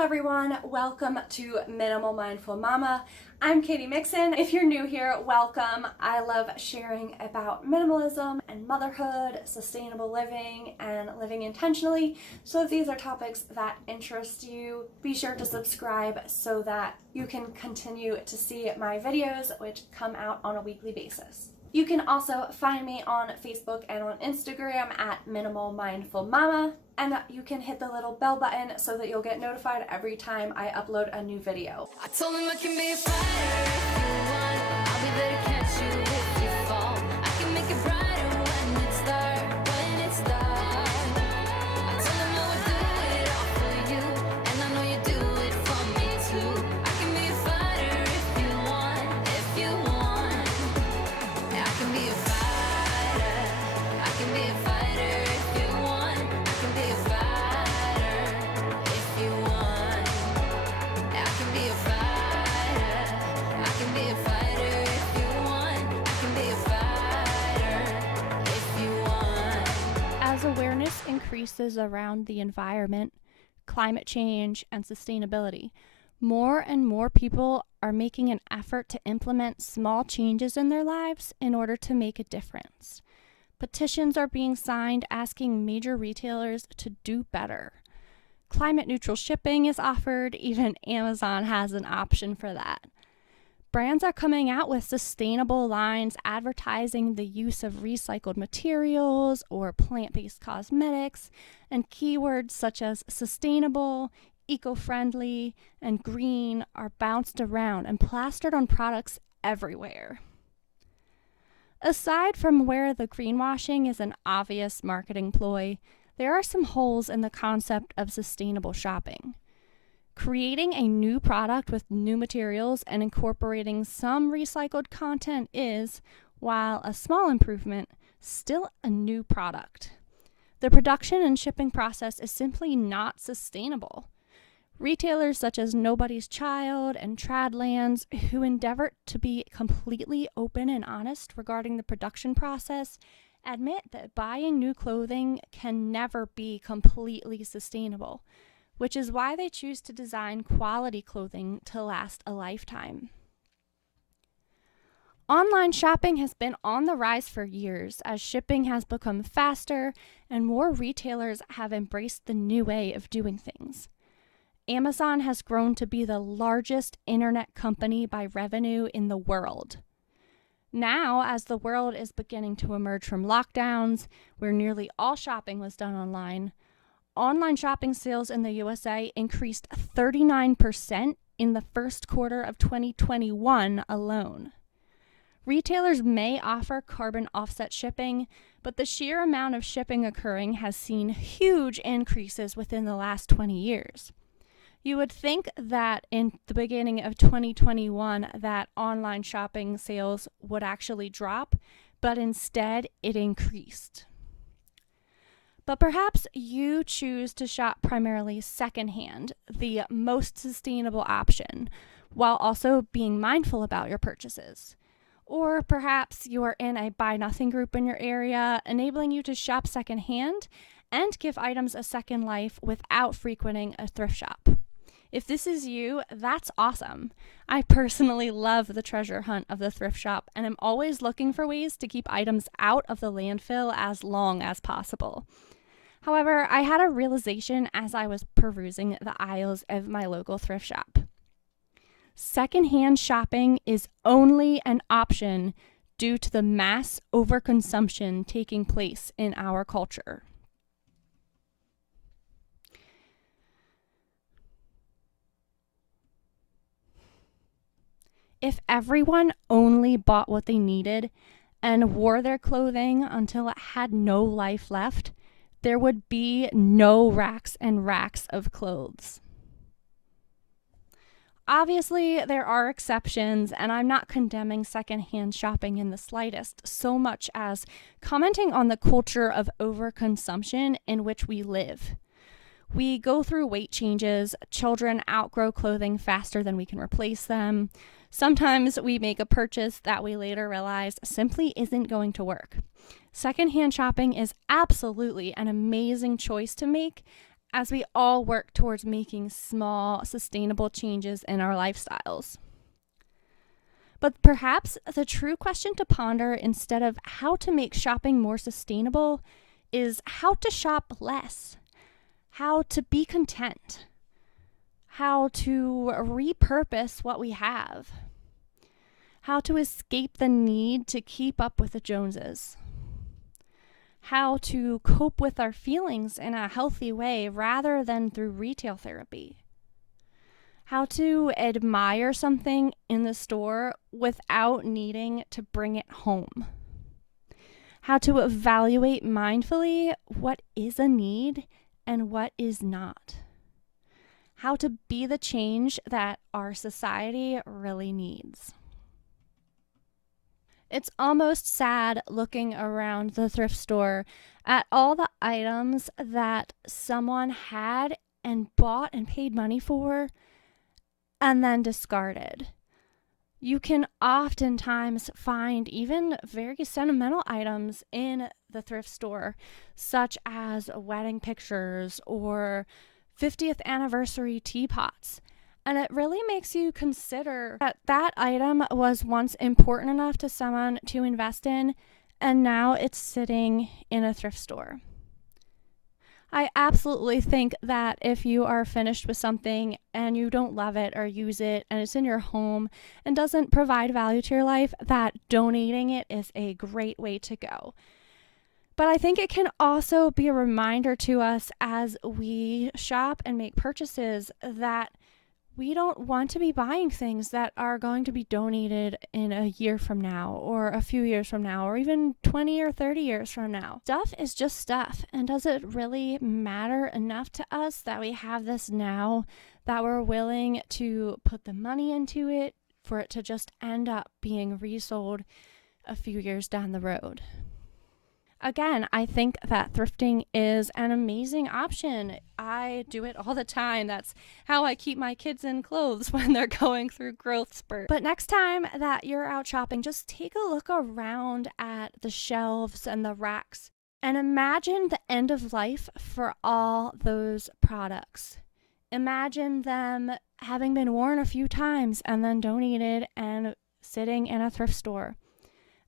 Hello everyone, welcome to Minimal Mindful Mama. I'm Katie Mixon. If you're new here, welcome. I love sharing about minimalism and motherhood, sustainable living, and living intentionally. So if these are topics that interest you, be sure to subscribe so that you can continue to see my videos, which come out on a weekly basis. You can also find me on Facebook and on Instagram at Minimal Mindful Mama, and you can hit the little bell button so that you'll get notified every time I upload a new video. I told him I can be a fighter if you want. I'll be there to catch you if you fall. I can make it brighter when it's dark, I told him I would do it all for you, and I know you do it for me too. I can be a fighter if you want, Yeah, I can be a fighter. I can be a fighter if you want. I can be a fighter if you want. I can be a fighter. I can be a fighter if you want. I can be a fighter if you want. As awareness increases around the environment, climate change, and sustainability, more and more people are making an effort to implement small changes in their lives in order to make a difference. Petitions are being signed asking major retailers to do better. Climate neutral shipping is offered, even Amazon has an option for that. Brands are coming out with sustainable lines advertising the use of recycled materials or plant-based cosmetics, and keywords such as sustainable, eco-friendly, and green are bounced around and plastered on products everywhere. Aside from where the greenwashing is an obvious marketing ploy, there are some holes in the concept of sustainable shopping. Creating a new product with new materials and incorporating some recycled content is, while a small improvement, still a new product. The production and shipping process is simply not sustainable. Retailers such as Nobody's Child and Tradlands, who endeavor to be completely open and honest regarding the production process, admit that buying new clothing can never be completely sustainable, which is why they choose to design quality clothing to last a lifetime. Online shopping has been on the rise for years as shipping has become faster and more retailers have embraced the new way of doing things. Amazon has grown to be the largest internet company by revenue in the world. Now, as the world is beginning to emerge from lockdowns, where nearly all shopping was done online shopping sales in the USA increased 39% in the first quarter of 2021 alone. Retailers may offer carbon offset shipping, but the sheer amount of shipping occurring has seen huge increases within the last 20 years. You would think that in the beginning of 2021 that online shopping sales would actually drop, but instead it increased. But perhaps you choose to shop primarily secondhand, the most sustainable option, while also being mindful about your purchases. Or perhaps you are in a buy nothing group in your area, enabling you to shop secondhand and give items a second life without frequenting a thrift shop. If this is you, that's awesome. I personally love the treasure hunt of the thrift shop and am always looking for ways to keep items out of the landfill as long as possible. However, I had a realization as I was perusing the aisles of my local thrift shop. Secondhand shopping is only an option due to the mass overconsumption taking place in our culture. If everyone only bought what they needed and wore their clothing until it had no life left, there would be no racks and racks of clothes. Obviously, there are exceptions, and I'm not condemning secondhand shopping in the slightest, so much as commenting on the culture of overconsumption in which we live. We go through weight changes, children outgrow clothing faster than we can replace them. Sometimes we make a purchase that we later realize simply isn't going to work. Secondhand shopping is absolutely an amazing choice to make, as we all work towards making small, sustainable changes in our lifestyles. But perhaps the true question to ponder, instead of how to make shopping more sustainable, is how to shop less, how to be content, how to repurpose what we have, how to escape the need to keep up with the Joneses, how to cope with our feelings in a healthy way rather than through retail therapy, how to admire something in the store without needing to bring it home, how to evaluate mindfully what is a need and what is not, how to be the change that our society really needs. It's almost sad looking around the thrift store at all the items that someone had and bought and paid money for and then discarded. You can oftentimes find even very sentimental items in the thrift store, such as wedding pictures or 50th anniversary teapots. And it really makes you consider that that item was once important enough to someone to invest in, and now it's sitting in a thrift store. I absolutely think that if you are finished with something and you don't love it or use it and it's in your home and doesn't provide value to your life, that donating it is a great way to go. But I think it can also be a reminder to us as we shop and make purchases that we don't want to be buying things that are going to be donated in a year from now or a few years from now or even 20 or 30 years from now. Stuff is just stuff. And does it really matter enough to us that we have this now, that we're willing to put the money into it for it to just end up being resold a few years down the road? Again, I think that thrifting is an amazing option. I do it all the time. That's how I keep my kids in clothes when they're going through growth spurt. But next time that you're out shopping, just take a look around at the shelves and the racks and imagine the end of life for all those products. Imagine them having been worn a few times and then donated and sitting in a thrift store.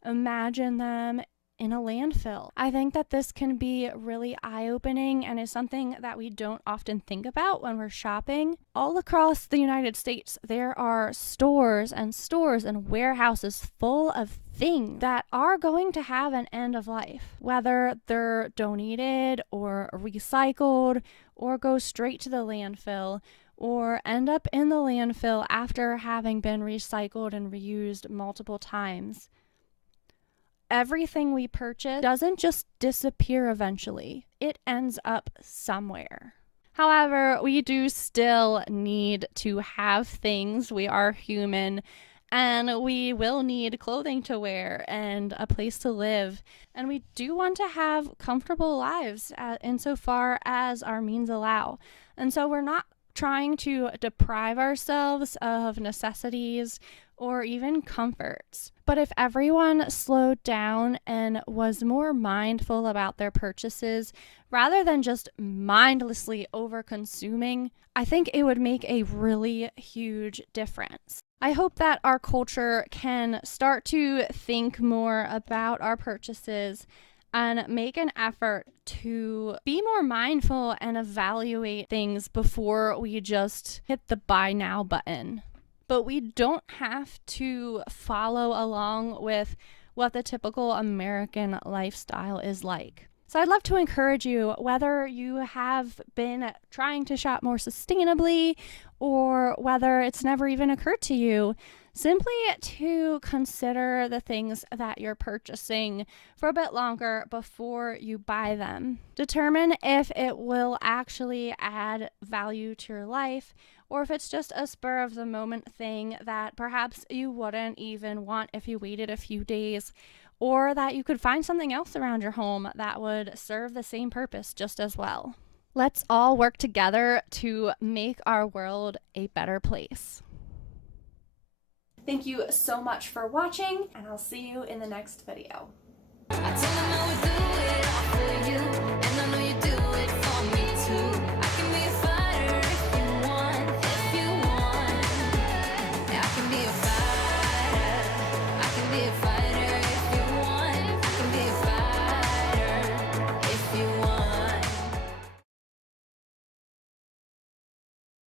Imagine them in a landfill. I think that this can be really eye-opening and is something that we don't often think about when we're shopping. All across the United States, there are stores and warehouses full of things that are going to have an end of life, whether they're donated or recycled or go straight to the landfill or end up in the landfill after having been recycled and reused multiple times. Everything we purchase doesn't just disappear eventually. It ends up somewhere. However, we do still need to have things. We are human, and we will need clothing to wear and a place to live. And we do want to have comfortable lives insofar as our means allow. And so we're not trying to deprive ourselves of necessities or even comforts. But if everyone slowed down and was more mindful about their purchases rather than just mindlessly over-consuming, I think it would make a really huge difference. I hope that our culture can start to think more about our purchases and make an effort to be more mindful and evaluate things before we just hit the buy now button. But we don't have to follow along with what the typical American lifestyle is like. So I'd love to encourage you, whether you have been trying to shop more sustainably or whether it's never even occurred to you, simply to consider the things that you're purchasing for a bit longer before you buy them. Determine if it will actually add value to your life, or if it's just a spur of the moment thing that perhaps you wouldn't even want if you waited a few days, or that you could find something else around your home that would serve the same purpose just as well. Let's all work together to make our world a better place. Thank you so much for watching, and I'll see you in the next video. I tell them I would do it all for you.